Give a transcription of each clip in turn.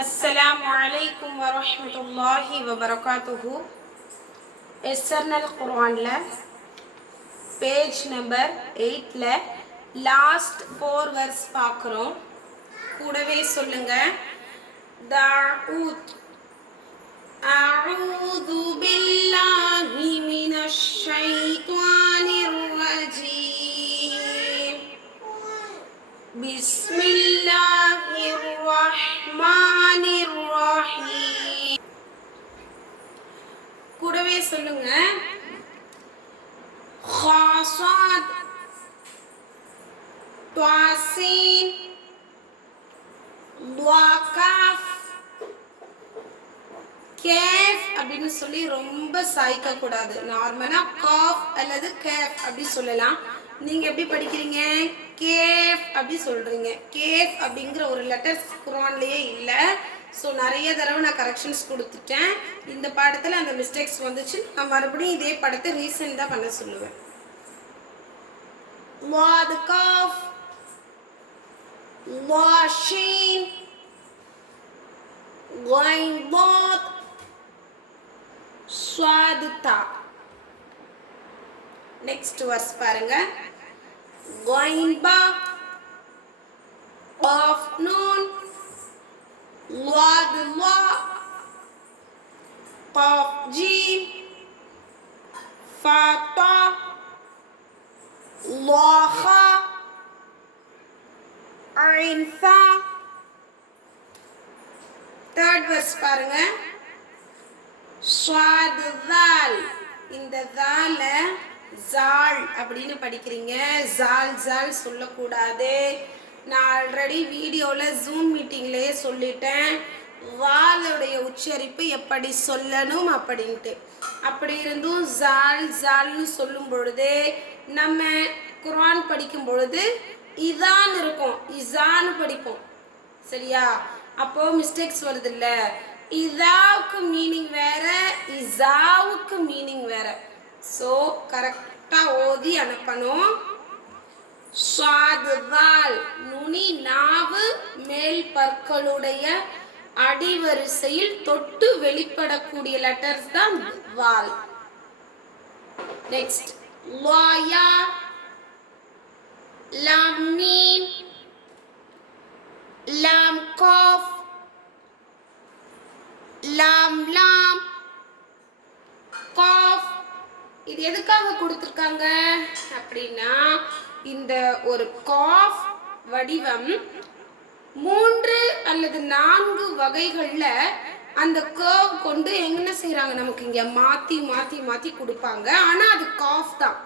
अस्सलामुअलैकुम वरहमतुल्लाहि वबरकातुहु। எஸ்எர்னல் குர்ஆன்ல பேஜ் நம்பர் 8ல லாஸ்ட் 4 வெர்ஸ் பார்க்குறோம். கூடவே சொல்லுங்க. தஊத் அஊது பில்லாஹி மினஷ் ஷைத்தானிர் ரஜீம். பிஸ்மில்லாஹிர் ரஹ்மானிர் ரஹீம். கூடவே சொல்லுங்க. ஹாசாத் துவாசீன் துவாகாஃப் கேஃப் அப்படின்னு சொல்லி ரொம்ப சாய்க்க கூடாது. நார்மலா காஃப் அல்லது கேஃப் அப்படி சொல்லலாம். நீங்க எப்படி படிக்கிறீங்க? கேஃப் அப்படி சொல்றீங்க. கேஃப் அப்படிங்கிற ஒரு லெட்டர் குர்ஆன்லயே இல்ல. ஸோ நிறைய தடவை நான் கரெக்ஷன்ஸ் கொடுத்துட்டேன். இந்த பாடத்தில் அந்த மிஸ்டேக்ஸ் வந்துச்சு. நான் மறுபடியும் இதே படத்தை ரீசெண்டாக பண்ண சொல்லுவேன். வாத் காஃப் வாஷீன் غين ضاد صاد تا. நெக்ஸ்ட் வர்ஸ் பாருங்க. غين با قاف نون ضاد ضا قاف جيم فا تا ضا خا عين ثا. தேர்ட் வெர்ஸ் பாருங்க. ஸ்வாத் தால். இந்த தால ஜால் அப்படின்னு படிக்கிறீங்க. ஜால் ஜால் சொல்லக்கூடாது. நான் ஆல்ரெடி வீடியோவில் ஜூம் மீட்டிங்லேயே சொல்லிட்டேன். வாலுடைய உச்சரிப்பு எப்படி சொல்லணும் அப்படின்ட்டு. அப்படி இருந்தும் ஜால் ஜால்னு சொல்லும் பொழுது நம்ம குர்ஆன் படிக்கும் பொழுது இதான் இருக்கும், இசான்னு படிப்போம். சரியா? அப்போ மிஸ்டேக்ஸ் வருது இல்ல. இதாவுக்கு மீனிங் வேற, இசாவுக்கு மீனிங் வேற. ஸோ கரெக்டாக ஓதி அனுப்பணும். ஸ்வாதுவால் நுனி நாவு மேல் பற்களுடைய அடிவரிசையில் தொட்டு வெளிப்படக்கூடிய லெட்டர்ஸ் தான் வால். நெக்ஸ்ட் லாயா லாம் மீம் லாம் காஃப் லாம் லாம் காஃப். இது எதுக்காக கொடுத்துருக்காங்க அப்படின்னா, இந்த ஒரு காஃப் வடிவம் 3 அல்லது 4 வகைகளில் அந்த கர்வ் கொண்டு என்ன செய்கிறாங்க, நமக்கு இங்கே மாற்றி மாற்றி மாற்றி கொடுப்பாங்க. ஆனால் அது காஃப் தான்.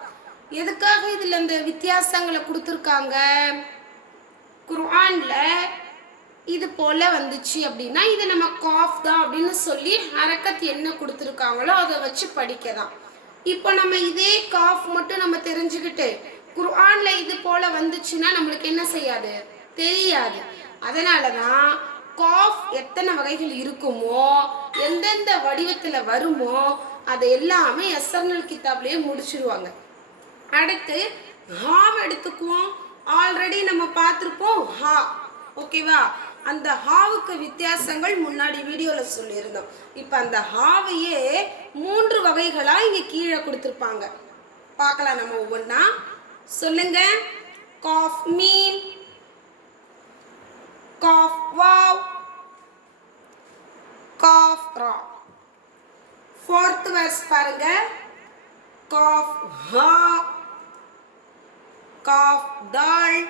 எதுக்காக இதில் அந்த வித்தியாசங்களை கொடுத்துருக்காங்க? குர்ஆன்ல இது போல வந்துச்சு அப்படின்னா இது நம்ம காஃப் தான் அப்படின்னு சொல்லி ஹரக்கத் என்ன கொடுத்துருக்காங்களோ அதை வச்சு படிக்கதான். இப்போ நம்ம இதே காஃப் மட்டும் நம்ம தெரிஞ்சுக்கிட்டு குர்ஆன்ல இது போல வந்துச்சுன்னா நம்மளுக்கு என்ன செய்யாது, தெரியாது. அதனால தான் காஃப் எத்தனை வகைகள் இருக்குமோ, எந்தெந்த வடிவத்தில் வருமோ அதை எல்லாமே எஸ்எர்னல் கிதாப்லேயே முடிச்சிருவாங்க. அடுத்து ஹாவை எடுத்துக்குவோம். ஆல்ரெடி நம்ம பார்த்துருப்போம் ஹா. ஓகேவா? அந்த ஹாவுக்கு வித்தியாசங்கள் முன்னாடி வீடியோவில் சொல்லியிருந்தோம். இப்போ அந்த ஹாவையே 3 வகைகளாக இங்கே கீழே கொடுத்துருப்பாங்க. பார்க்கலாம் நம்ம ஒவ்வொன்றா. சொல்லுங்க. காஃப் மீன், காஃப் வாவ், காஃப் ரா. ஃபோர்த் வெர்ஸ் பாருங்க. காஃப் ஹா, காஃப் தால்,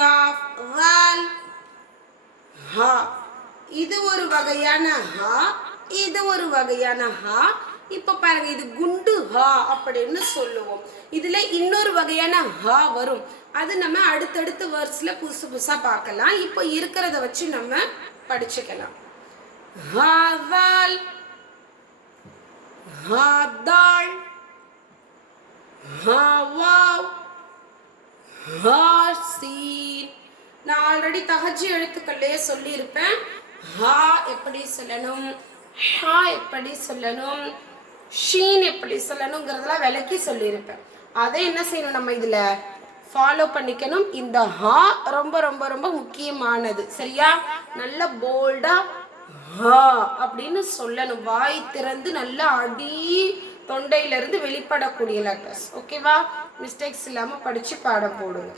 காஃப் வால், ஹா. இது ஒரு வகையான ஹா, இது ஒரு வகையான ஹா. இப்போ பாருங்க, இது குண்டு ஹா அப்படின்னு சொல்லுவோம். இதுல இன்னொரு வகையான ஹா வரும். அது நம்ம அடுத்தடுத்த வேர்ட்ஸ்ல புதுசு புதுசா பார்க்கலாம். இப்போ இருக்கிறத வச்சு நம்ம படிச்சுக்கலாம். ஹா வால், ஹா தால், ஹா வாவ், ஹா சீன். நான் ஆல்ரெடி தஹஜ்ஜி எழுத்துக்கள்லயே சொல்லியிருப்பேன். ஹா எப்படி சொல்லணும், ஹா எப்படி சொல்லணும், ஷீன் எப்படி சொல்லணுங்கிறதெல்லாம் விளக்கி சொல்லியிருப்பேன். அதை என்ன செய்யணும் நம்ம இதில் ஃபாலோ பண்ணிக்கணும். இந்த ஹா ரொம்ப ரொம்ப ரொம்ப முக்கியமானது. சரியா? நல்ல போல்டா ஹா அப்படின்னு சொல்லணும். வாய் திறந்து நல்லா அடி தொண்டையிலிருந்து வெளிப்படக்கூடிய லெட்டர்ஸ். ஓகேவா? மிஸ்டேக்ஸ் இல்லாம படிச்சு பாடம் போடுங்க.